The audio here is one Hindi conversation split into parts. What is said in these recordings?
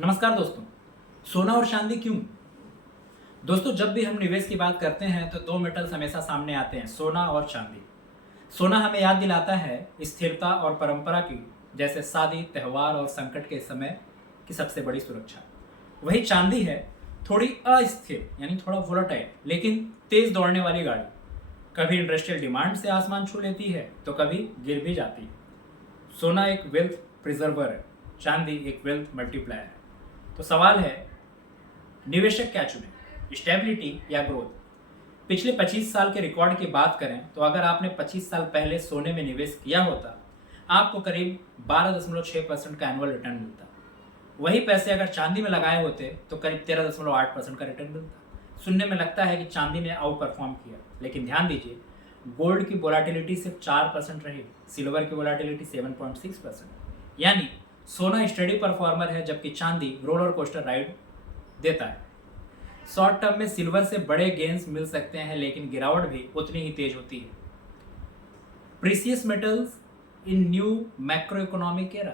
नमस्कार दोस्तों। सोना और चांदी क्यों? दोस्तों, जब भी हम निवेश की बात करते हैं तो दो मेटल्स हमेशा सामने आते हैं, सोना और चांदी। सोना हमें याद दिलाता है स्थिरता और परंपरा की, जैसे शादी, त्योहार और संकट के समय की सबसे बड़ी सुरक्षा। वही चांदी है, थोड़ी अस्थिर यानी थोड़ा वोलेटाइल लेकिन तेज दौड़ने वाली गाड़ी। कभी इंडस्ट्रियल डिमांड से आसमान छू लेती है तो कभी गिर भी जाती है। सोना एक वेल्थ प्रिजर्वर है, चांदी एक वेल्थ मल्टीप्लायर है। तो सवाल है, निवेशक क्या चुने, स्टेबिलिटी या ग्रोथ? पिछले 25 साल के रिकॉर्ड की बात करें तो अगर आपने 25 साल पहले सोने में निवेश किया होता, आपको करीब 12.6% का एनुअल रिटर्न मिलता। वही पैसे अगर चांदी में लगाए होते तो करीब 13.8% का रिटर्न मिलता। सुनने में लगता है कि चांदी ने आउट परफॉर्म किया, लेकिन ध्यान दीजिए, गोल्ड की वोलाटिलिटी सिर्फ 4% रही, सिल्वर की वोलाटिलिटी 7.6%। यानी सोना स्टडी परफॉर्मर है जबकि चांदी रोलर कोस्टर राइड देता है। शॉर्ट टर्म में सिल्वर से बड़े गेन्स मिल सकते हैं, लेकिन गिरावट भी उतनी ही तेज होती है। Precious metals in new macro economic era.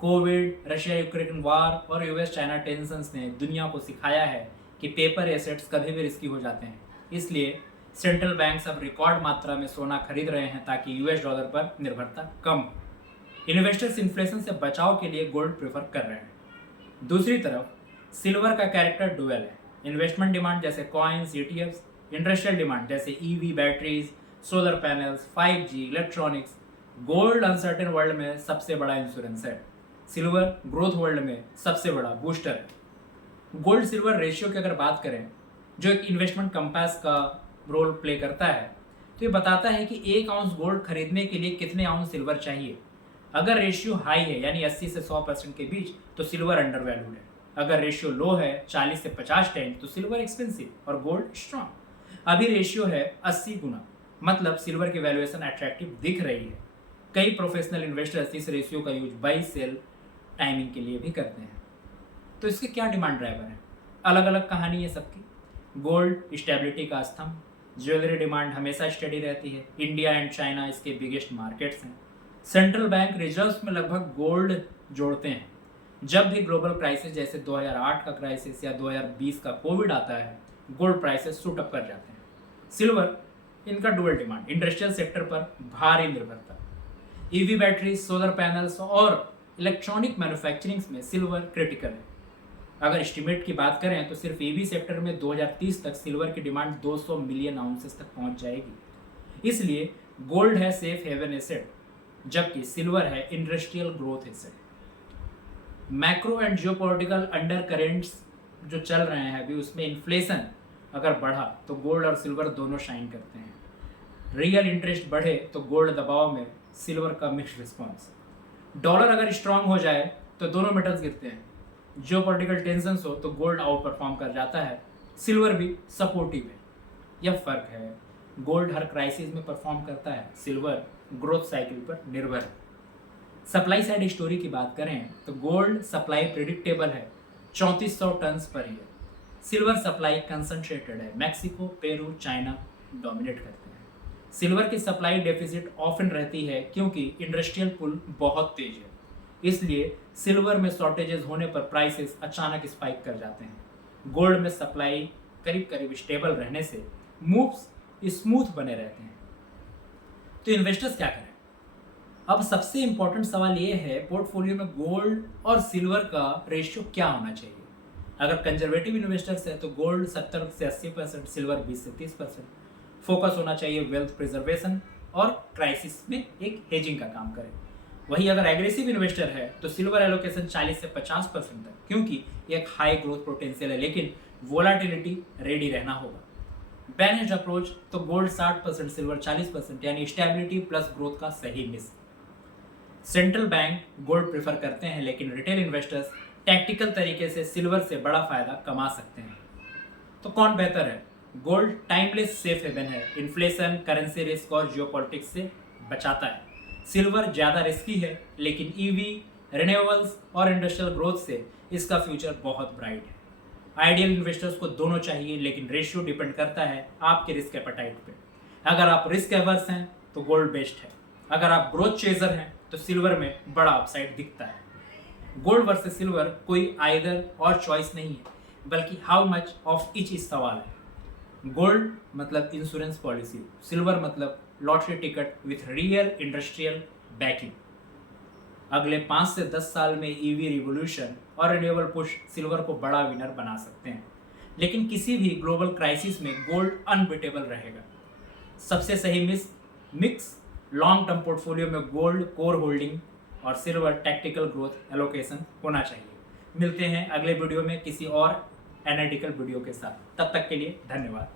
Covid, Russia Ukraine वार और यूएस चाइना टेंशंस ने दुनिया को सिखाया है कि पेपर एसेट्स कभी भी रिस्की हो जाते हैं। इसलिए सेंट्रल बैंक्स अब रिकॉर्ड मात्रा में सोना खरीद रहे हैं ताकि यूएस डॉलर पर निर्भरता कम हो। इन्वेस्टर्स इन्फ्लेशन से बचाव के लिए गोल्ड प्रेफर कर रहे हैं। दूसरी तरफ सिल्वर का कैरेक्टर डुअल है। इन्वेस्टमेंट डिमांड जैसे कॉइन्स, ईटीएफ्स, इंडस्ट्रियल डिमांड जैसे EV, batteries, solar panels, 5G, electronics. Gold uncertain world में सबसे बड़ा इंश्योरेंस है, सिल्वर ग्रोथ वर्ल्ड में सबसे बड़ा बूस्टर है। गोल्ड सिल्वर रेशियो की अगर बात करें, जो एक इन्वेस्टमेंट कंपास का रोल प्ले करता है, तो ये बताता है कि 1 आउंस गोल्ड खरीदने के लिए कितने आउंस सिल्वर चाहिए। अगर रेशियो हाई है यानी 80 से 100% के बीच तो सिल्वर अंडर वैल्यूड है। अगर रेशियो लो है 40 से 50 टाइम तो सिल्वर एक्सपेंसिव और गोल्ड स्ट्रॉन्ग। अभी रेशियो है 80 गुना, मतलब सिल्वर की वैल्यूएशन अट्रैक्टिव दिख रही है। कई प्रोफेशनल इन्वेस्टर्स इस रेशियो का यूज बाई सेल टाइमिंग के लिए भी करते हैं। तो इसके क्या डिमांड ड्राइवर हैं? अलग अलग कहानी है सबकी। गोल्ड स्टेबिलिटी का स्तंभ, ज्वेलरी डिमांड हमेशा स्टडी रहती है। इंडिया एंड चाइना इसके बिगेस्ट मार्केट्स हैं। सेंट्रल बैंक रिजर्व्स में लगभग गोल्ड जोड़ते हैं। जब भी ग्लोबल क्राइसिस जैसे 2008 का क्राइसिस या 2020 का कोविड आता है, गोल्ड प्राइसेस शूट अप कर जाते हैं। सिल्वर, इनका डुअल डिमांड, इंडस्ट्रियल सेक्टर पर भारी निर्भरता। ईवी बैटरी, सोलर पैनल्स और इलेक्ट्रॉनिक मैन्युफैक्चरिंग में सिल्वर क्रिटिकल है। अगर एस्टिमेट की बात करें तो सिर्फ ईवी सेक्टर में 2030 तक सिल्वर की डिमांड 200 मिलियन आउंसेस तक पहुंच जाएगी। इसलिए गोल्ड है सेफ हेवन एसेट, जबकि सिल्वर है industrial growth asset. Macro and geopolitical under currents जो चल रहे हैं अभी, उसमें इन्फ्लेशन अगर बढ़ा तो गोल्ड और सिल्वर दोनों शाइन करते हैं। रियल इंटरेस्ट बढ़े तो गोल्ड दबाव में, सिल्वर का मिक्स्ड रिस्पॉन्स। डॉलर अगर स्ट्रांग हो जाए तो दोनों मेटल्स गिरते हैं। जियोपॉलिटिकल टेंशंस हो तो गोल्ड आउट परफॉर्म कर जाता है, सिल्वर भी सपोर्टिव है। यह फर्क है, गोल्ड हर क्राइसिस में परफॉर्म करता है, सिल्वर ग्रोथ साइकिल पर निर्भर है। सप्लाई साइड स्टोरी की बात करें तो गोल्ड सप्लाई प्रिडिक्टेबल है, 3400 ton per year. Silver supply concentrated है, मैक्सिको, पेरू, चाइना डोमिनेट करते हैं। सिल्वर की सप्लाई डेफिसिट ऑफन रहती है क्योंकि इंडस्ट्रियल पुल बहुत तेज है। इसलिए सिल्वर में शॉर्टेजेस होने पर प्राइसेस अचानक स्पाइक कर जाते हैं। गोल्ड में सप्लाई करीब करीब स्टेबल रहने से मूव्स स्मूथ बने रहते हैं। तो इन्वेस्टर्स क्या करें? अब सबसे इंपॉर्टेंट सवाल ये है, पोर्टफोलियो में गोल्ड और सिल्वर का रेशियो क्या होना चाहिए? अगर कंजर्वेटिव इन्वेस्टर्स है तो गोल्ड 70 से 80%, सिल्वर 20 से 30%। फोकस होना चाहिए वेल्थ प्रिजर्वेशन और क्राइसिस में एक हेजिंग का काम करें। वही अगर एग्रेसिव इन्वेस्टर है तो सिल्वर एलोकेशन 40 से 50% तक, क्योंकि एक हाई ग्रोथ पोटेंशियल है, लेकिन वोलाटिलिटी रेडी रहना होगा। बैलेंस्ड अप्रोच तो गोल्ड 60%, सिल्वर 40%, यानी स्टेबिलिटी प्लस ग्रोथ का सही miss. Central bank gold prefer करते हैं, लेकिन रिटेल इन्वेस्टर्स टैक्टिकल तरीके से सिल्वर से बड़ा फायदा कमा सकते हैं। तो कौन बेहतर है? गोल्ड टाइमलेस सेफ हेवन है, इन्फ्लेशन, करेंसी रिस्क और जियोपॉलिटिक्स से बचाता है। सिल्वर ज़्यादा रिस्की है, लेकिन ईवी, रिन्यूएबल्स और इंडस्ट्रियल ग्रोथ से इसका फ्यूचर बहुत ब्राइट है। आइडियल इन्वेस्टर्स को दोनों चाहिए, लेकिन रेशियो डिपेंड करता है आपके रिस्क एपेटाइट पे। अगर आप रिस्क एवर्स हैं तो गोल्ड बेस्ट है, अगर आप ग्रोथ चेजर हैं तो सिल्वर में बड़ा अपसाइड दिखता है। गोल्ड वर्सेस सिल्वर कोई आइदर और चॉइस नहीं है, बल्कि हाउ मच ऑफ इच इस सवाल है। गोल्ड मतलब इंश्योरेंस पॉलिसी, सिल्वर मतलब lottery ticket with real industrial banking. अगले 5 से 10 साल में ईवी रिवोल्यूशन और रिन्यूएबल पुश सिल्वर को बड़ा विनर बना सकते हैं, लेकिन किसी भी ग्लोबल क्राइसिस में गोल्ड अनबिटेबल रहेगा। सबसे सही मिक्स लॉन्ग टर्म पोर्टफोलियो में गोल्ड कोर होल्डिंग और सिल्वर टैक्टिकल ग्रोथ एलोकेशन होना चाहिए। मिलते हैं अगले वीडियो में किसी और एनालिटिकल वीडियो के साथ, तब तक के लिए धन्यवाद।